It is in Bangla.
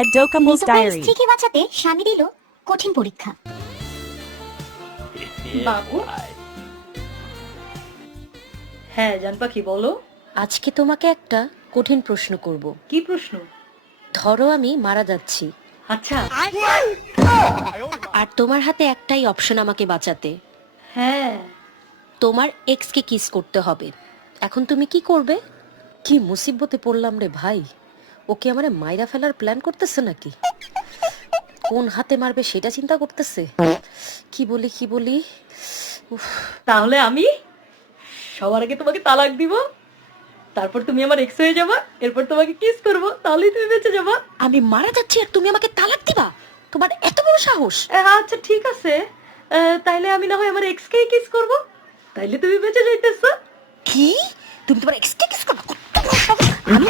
A Dokamo's Diary. স্ত্রীকে বাঁচাতে স্বামী দিল কঠিন পরীক্ষা। বাবু, হ্যাঁ জান পাখি বলো। আজকে তোমাকে একটা কঠিন প্রশ্ন করব। কি প্রশ্ন? ধরো আমি মারা যাচ্ছি, আচ্ছা। আর তোমার হাতে একটাই অপশন আমাকে বাঁচাতে। হ্যাঁ। তোমার এক্সকে কিস করতে হবে। এখন তুমি কি করবে? কি মুসিবতে পড়লাম রে ভাই। ওকে আমারে মাইরা ফেলার প্ল্যান করতেছে নাকি? কোন হাতে মারবে সেটা চিন্তা করতেছে। কি বলি উফ। তাহলে আমি সবার আগে তোমাকে তালাক দিব, তারপর তুমি আমার এক্স হয়ে যাবা, এরপর তোমাকে কিস করব, তাহলেই তুমি বেঁচে যাবা। আমি মারা যাচ্ছি আর তুমি আমাকে তালাক দিবা? তোমার এত বড় সাহস! আচ্ছা ঠিক আছে, তাইলে আমি না হয় আমার এক্সকেই কিস করব, তাইলে তুমি বেঁচে যাইতেছ। কি? তুমি তোমার এক্সকে কিস করবা? কত বড় সাহস! আমি